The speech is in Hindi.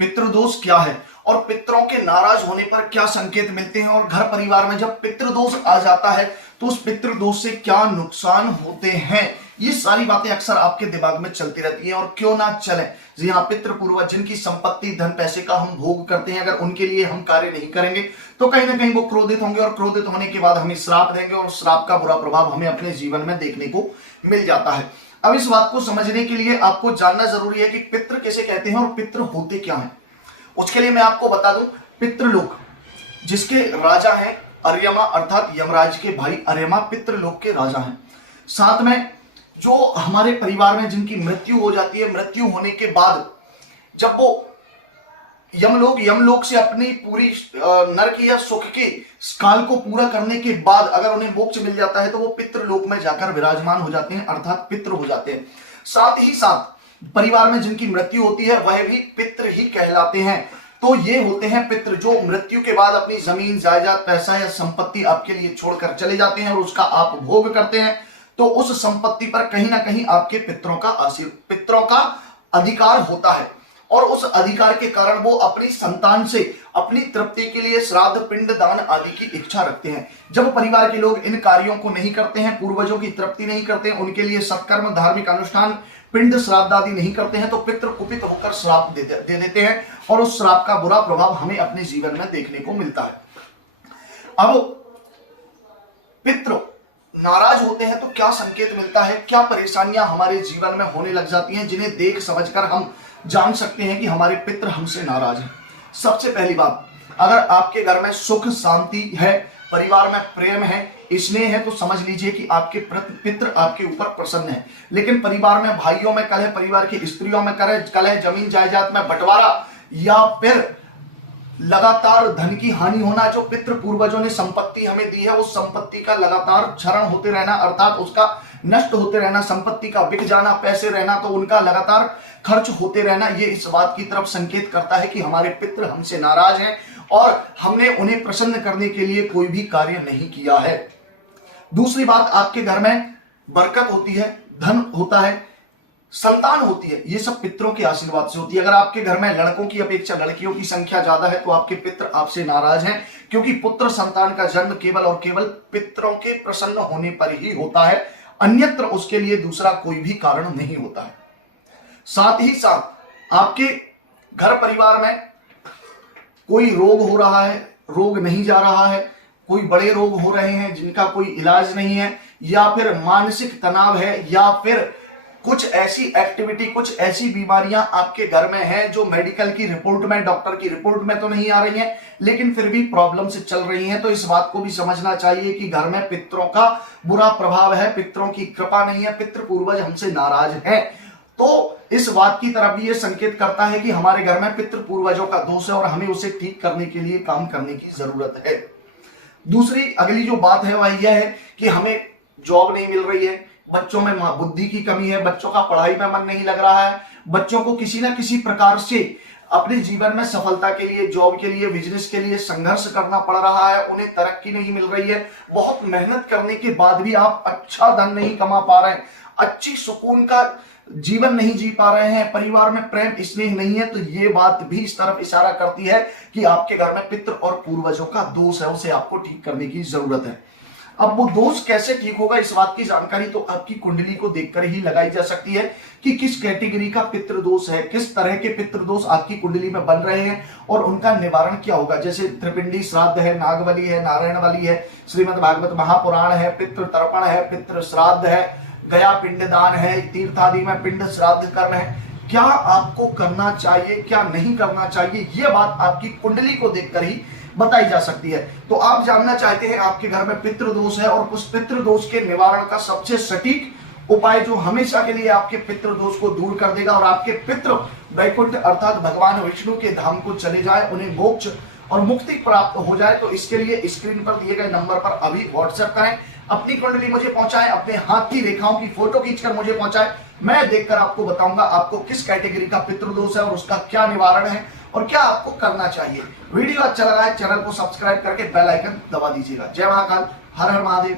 पितृदोष क्या है और पितरों के नाराज होने पर क्या संकेत मिलते हैं, और घर परिवार में जब पितृदोष आ जाता है तो उस पितृदोष से क्या नुकसान होते हैं, ये सारी बातें अक्सर आपके दिमाग में चलती रहती हैं। और क्यों ना चले, जी हाँ, पितृ पूर्वज जिनकी संपत्ति धन पैसे का हम भोग करते हैं, अगर उनके लिए हम कार्य नहीं करेंगे तो कहीं ना कहीं वो क्रोधित होंगे, और क्रोधित होने के बाद हमें श्राप देंगे, और श्राप का बुरा प्रभाव हमें अपने जीवन में देखने को मिल जाता है। अब इस बात को समझने के लिए आपको जानना जरूरी है कि पितृ किसे कहते हैं और पितृ होते क्या हैं। उसके लिए मैं आपको बता दूं, पितृलोक जिसके राजा हैं अर्यमा, अर्थात यमराज के भाई अर्यमा पितृलोक के राजा हैं। साथ में जो हमारे परिवार में जिनकी मृत्यु हो जाती है, मृत्यु होने के बाद जब वो यमलोक से अपनी पूरी नरक या सुख के काल को पूरा करने के बाद अगर उन्हें मोक्ष मिल जाता है तो वो पितृलोक में जाकर विराजमान हो जाते हैं, अर्थात पितृ हो जाते हैं। साथ ही साथ परिवार में जिनकी मृत्यु होती है वह भी पितृ ही कहलाते हैं। तो ये होते हैं पितृ जो मृत्यु के बाद अपनी जमीन जायदाद पैसा या संपत्ति आपके लिए छोड़कर चले जाते हैं और उसका आप भोग करते हैं। तो उस संपत्ति पर कहीं ना कहीं आपके पितरों का अधिकार होता है, और उस अधिकार के कारण वो अपनी संतान से अपनी तृप्ति के लिए श्राद्ध पिंड दान आदि की इच्छा रखते हैं। जब परिवार के लोग इन कार्यों को नहीं करते हैं, पूर्वजों की तृप्ति नहीं करते हैं, उनके लिए सत्कर्म धार्मिक अनुष्ठान पिंड श्राद्ध आदि नहीं करते हैं, तो पितृ कुपित होकर श्राप दे देते हैं, और उस श्राप का बुरा प्रभाव हमें अपने जीवन में देखने को मिलता है। अब पितृ नाराज होते हैं तो क्या संकेत मिलता है, क्या परेशानियां हमारे जीवन में होने लग जाती हैं, जिन्हें देख समझकर हम जान सकते हैं कि हमारे पितृ हमसे नाराज हैं। सबसे पहली बात, अगर आपके घर में सुख शांति है, परिवार में प्रेम है, स्नेह है, तो समझ लीजिए कि आपके पितृ आपके ऊपर प्रसन्न है। लेकिन परिवार में भाइयों में कलह, परिवार की स्त्रियों में कलह, जमीन जायदाद में बंटवारा, या फिर लगातार धन की हानि होना, जो पितृ पूर्वजों ने संपत्ति हमें दी है उस संपत्ति का लगातार क्षरण होते रहना, अर्थात उसका नष्ट होते रहना, संपत्ति का बिक जाना, पैसे रहना तो उनका लगातार खर्च होते रहना, ये इस बात की तरफ संकेत करता है कि हमारे पितृ हमसे नाराज हैं और हमने उन्हें प्रसन्न करने के लिए कोई भी कार्य नहीं किया है। दूसरी बात, आपके घर में बरकत होती है, धन होता है, संतान होती है, ये सब पितरों के आशीर्वाद से होती है। अगर आपके घर में लड़कों की अपेक्षा लड़कियों की संख्या ज्यादा है तो आपके पितृ आपसे नाराज हैं, क्योंकि पुत्र संतान का जन्म केवल और केवल पितरों के प्रसन्न होने पर ही होता है, अन्यत्र उसके लिए दूसरा कोई भी कारण नहीं होता है। साथ ही साथ आपके घर परिवार में कोई रोग हो रहा है, रोग नहीं जा रहा है, कोई बड़े रोग हो रहे हैं जिनका कोई इलाज नहीं है, या फिर मानसिक तनाव है, या फिर कुछ ऐसी एक्टिविटी, कुछ ऐसी बीमारियां आपके घर में हैं जो मेडिकल की रिपोर्ट में, डॉक्टर की रिपोर्ट में तो नहीं आ रही हैं, लेकिन फिर भी प्रॉब्लम से चल रही हैं, तो इस बात को भी समझना चाहिए कि घर में पितरों का बुरा प्रभाव है, पितरों की कृपा नहीं है, पितृ पूर्वज हमसे नाराज हैं। तो इस बात की तरफ भी यह संकेत करता है कि हमारे घर में पितृ पूर्वजों का दोष है और हमें उसे ठीक करने के लिए काम करने की जरूरत है। दूसरी अगली जो बात है वह यह है कि हमें जॉब नहीं मिल रही है, बच्चों में बुद्धि की कमी है, बच्चों का पढ़ाई में मन नहीं लग रहा है, बच्चों को किसी ना किसी प्रकार से अपने जीवन में सफलता के लिए, जॉब के लिए, बिजनेस के लिए संघर्ष करना पड़ रहा है, उन्हें तरक्की नहीं मिल रही है, बहुत मेहनत करने के बाद भी आप अच्छा धन नहीं कमा पा रहे हैं, अच्छी सुकून का जीवन नहीं जी पा रहे हैं, परिवार में प्रेम स्नेह नहीं है, तो ये बात भी इस तरफ इशारा करती है कि आपके घर में पितृ और पूर्वजों का दोष है, उसे आपको ठीक करने की जरूरत है। अब वो दोष कैसे ठीक होगा, इस बात की जानकारी तो आपकी कुंडली को देखकर ही लगाई जा सकती है कि किस कैटेगरी का पितृ दोष है, किस तरह के पितृ दोष आपकी कुंडली में बन रहे हैं और उनका निवारण क्या होगा। जैसे त्रिपिंडी श्राद्ध है, नागबली है, नारायण बली है, श्रीमद् भागवत महापुराण है, पितृ तर्पण है, पितृ श्राद्ध है, गया पिंडदान है, तीर्थ आदि में पिंड श्राद्ध कर्म है, क्या आपको करना चाहिए, क्या नहीं करना चाहिए, यह बात आपकी कुंडली को देखकर ही बताई जा सकती है। तो आप जानना चाहते हैं आपके घर में पितृ दोष है और उस पितृ दोष के निवारण का सबसे सटीक उपाय जो हमेशा के लिए आपके पितृ दोष को दूर कर देगा और आपके पितृ वैकुंठ अर्थात भगवान विष्णु के धाम को चले जाए, उन्हें मोक्ष और मुक्ति प्राप्त हो जाए, तो इसके लिए स्क्रीन पर दिए गए नंबर पर अभी व्हाट्सएप करें, अपनी कुंडली मुझे पहुंचाएं, अपने हाथ की रेखाओं की फोटो खींचकर मुझे पहुंचाएं, मैं देखकर आपको बताऊंगा आपको किस कैटेगरी का पितृ दोष है और उसका क्या निवारण है और क्या आपको करना चाहिए। वीडियो अच्छा लगा है, चैनल को सब्सक्राइब करके बेल आइकन दबा दीजिएगा। जय महाकाल, हर हर महादेव।